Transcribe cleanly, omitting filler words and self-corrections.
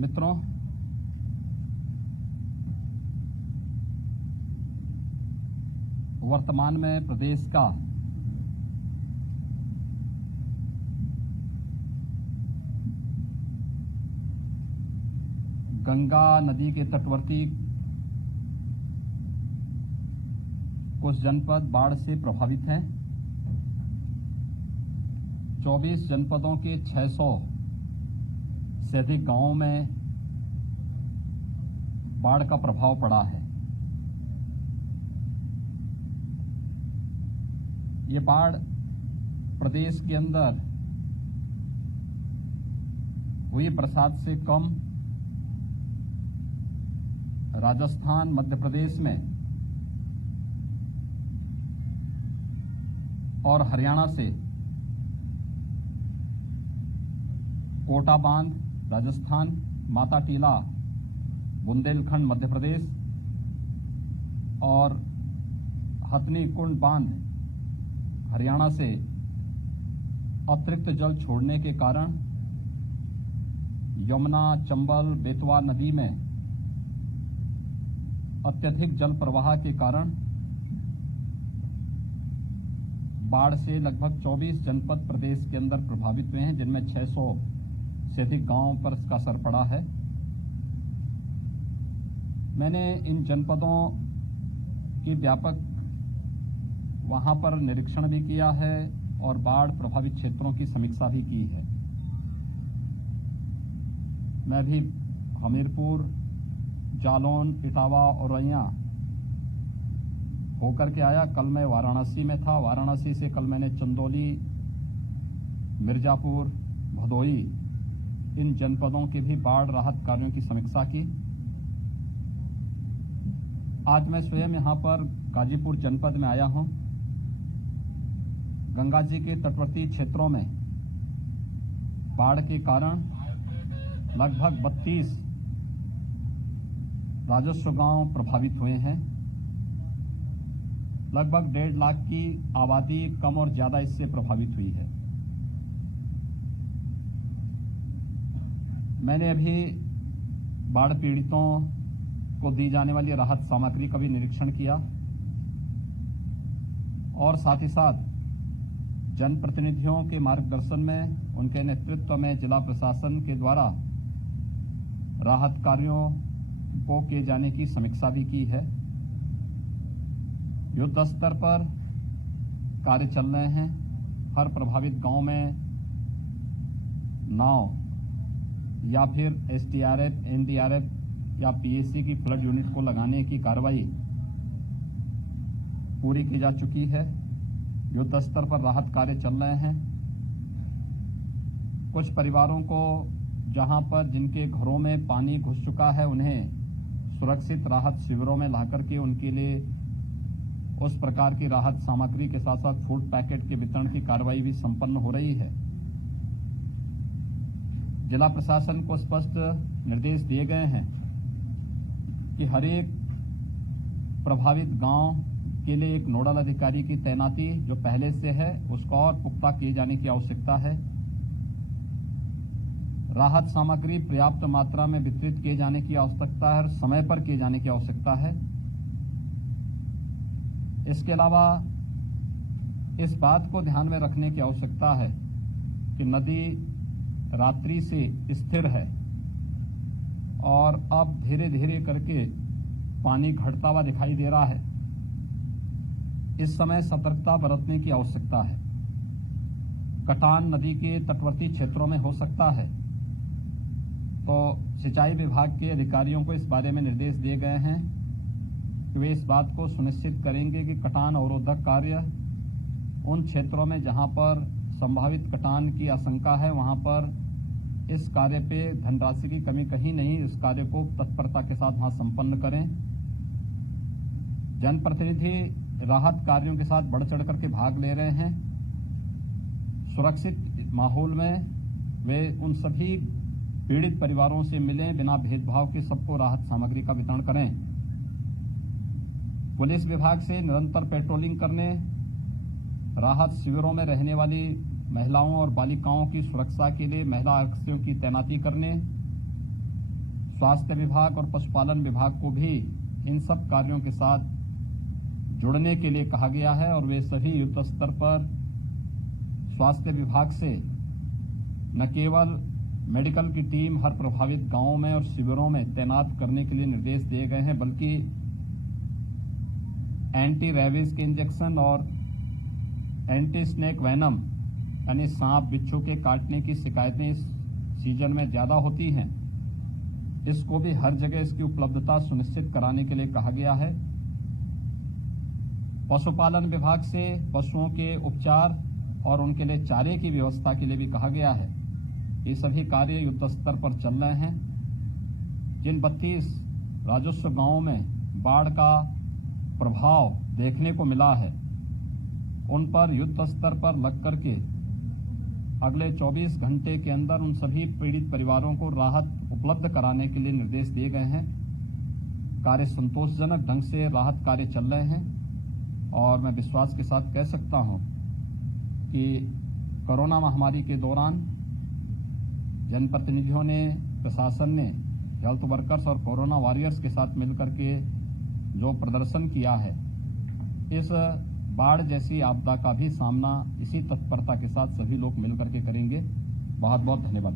मित्रों, वर्तमान में प्रदेश का गंगा नदी के तटवर्ती कुछ जनपद बाढ़ से प्रभावित हैं। 24 जनपदों के 600 से अधिक गांवों में बाढ़ का प्रभाव पड़ा है। ये बाढ़ प्रदेश के अंदर हुई बरसात से कम राजस्थान, मध्य प्रदेश में और हरियाणा से कोटा बांध राजस्थान, माता टीला बुंदेलखंड मध्य प्रदेश और हथनी कुंड बांध हरियाणा से अतिरिक्त जल छोड़ने के कारण यमुना, चंबल, बेतवा नदी में अत्यधिक जल प्रवाह के कारण बाढ़ से लगभग 24 जनपद प्रदेश के अंदर प्रभावित हुए हैं, जिनमें 600 से अधिक गांवों पर इसका असर पड़ा है। मैंने इन जनपदों की व्यापक वहां पर निरीक्षण भी किया है और बाढ़ प्रभावित क्षेत्रों की समीक्षा भी की है। मैं भी हमीरपुर, जालौन, इटावा और औरैया होकर के आया। कल मैं वाराणसी में था। वाराणसी से कल मैंने चंदौली, मिर्जापुर, भदोई इन जनपदों के भी बाढ़ राहत कार्यों की समीक्षा की। आज मैं स्वयं यहां पर गाजीपुर जनपद में आया हूं। गंगा जी के तटवर्ती क्षेत्रों में बाढ़ के कारण लगभग 32 राजस्व गांव प्रभावित हुए हैं। लगभग 1.5 लाख की आबादी कम और ज्यादा इससे प्रभावित हुई है। मैंने अभी बाढ़ पीड़ितों को दी जाने वाली राहत सामग्री का भी निरीक्षण किया और साथ ही साथ जनप्रतिनिधियों के मार्गदर्शन में, उनके नेतृत्व में जिला प्रशासन के द्वारा राहत कार्यों को किए जाने की समीक्षा भी की है। युद्ध स्तर पर कार्य चल रहे हैं। हर प्रभावित गांव में नाव या फिर एसडीआरएफ, एनडीआरएफ या पीएसी की फ्लड यूनिट को लगाने की कार्रवाई पूरी की जा चुकी है। युद्ध स्तर पर राहत कार्य चल रहे हैं। कुछ परिवारों को जहां पर जिनके घरों में पानी घुस चुका है, उन्हें सुरक्षित राहत शिविरों में लाकर के उनके लिए उस प्रकार की राहत सामग्री के साथ साथ फूड पैकेट के वितरण की कार्रवाई भी संपन्न हो रही है। जिला प्रशासन को स्पष्ट निर्देश दिए गए हैं कि हर एक प्रभावित गांव के लिए एक नोडल अधिकारी की तैनाती जो पहले से है उसको और पुख्ता किए जाने की आवश्यकता है। राहत सामग्री पर्याप्त मात्रा में वितरित किए जाने की आवश्यकता है और समय पर किए जाने की आवश्यकता है। इसके अलावा इस बात को ध्यान में रखने की आवश्यकता है कि नदी रात्रि से स्थिर है और अब धीरे धीरे करके पानी घटता हुआ दिखाई दे रहा है। इस समय सतर्कता बरतने की आवश्यकता है। कटान नदी के तटवर्ती क्षेत्रों में हो सकता है, तो सिंचाई विभाग के अधिकारियों को इस बारे में निर्देश दिए गए हैं कि वे इस बात को सुनिश्चित करेंगे कि कटान अवरोधक कार्य उन क्षेत्रों में जहां पर संभावित कटान की आशंका है वहां पर इस कार्य पे धनराशि की कमी कहीं नहीं, इस कार्य को तत्परता के साथ वहां संपन्न करें। जनप्रतिनिधि राहत कार्यों के साथ बढ़ चढ़ करके भाग ले रहे हैं। सुरक्षित माहौल में वे उन सभी पीड़ित परिवारों से मिलें, बिना भेदभाव के सबको राहत सामग्री का वितरण करें। पुलिस विभाग से निरंतर पेट्रोलिंग करने, राहत शिविरों में रहने वाली महिलाओं और बालिकाओं की सुरक्षा के लिए महिला आरक्षियों की तैनाती करने, स्वास्थ्य विभाग और पशुपालन विभाग को भी इन सब कार्यों के साथ जुड़ने के लिए कहा गया है और वे सभी युद्ध स्तर पर स्वास्थ्य विभाग से न केवल मेडिकल की टीम हर प्रभावित गांवों में और शिविरों में तैनात करने के लिए निर्देश दिए गए हैं, बल्कि एंटी रेबीज के इंजेक्शन और एंटी स्नेक वेनम यानी सांप बिच्छू के काटने की शिकायतें इस सीजन में ज्यादा होती हैं, इसको भी हर जगह इसकी उपलब्धता सुनिश्चित कराने के लिए कहा गया है। पशुपालन विभाग से पशुओं के उपचार और उनके लिए चारे की व्यवस्था के लिए भी कहा गया है। ये सभी कार्य युद्ध स्तर पर चल रहे हैं। जिन 32 राजस्व गांवों में बाढ़ का प्रभाव देखने को मिला है, उन पर युद्ध स्तर पर लग करके अगले 24 घंटे के अंदर उन सभी पीड़ित परिवारों को राहत उपलब्ध कराने के लिए निर्देश दिए गए हैं। कार्य संतोषजनक ढंग से राहत कार्य चल रहे हैं और मैं विश्वास के साथ कह सकता हूं कि कोरोना महामारी के दौरान जनप्रतिनिधियों ने, प्रशासन ने हेल्थ वर्कर्स और कोरोना वॉरियर्स के साथ मिलकर के जो प्रदर्शन किया है, इस बाढ़ जैसी आपदा का भी सामना इसी तत्परता के साथ सभी लोग मिलकर के करेंगे। बहुत बहुत धन्यवाद।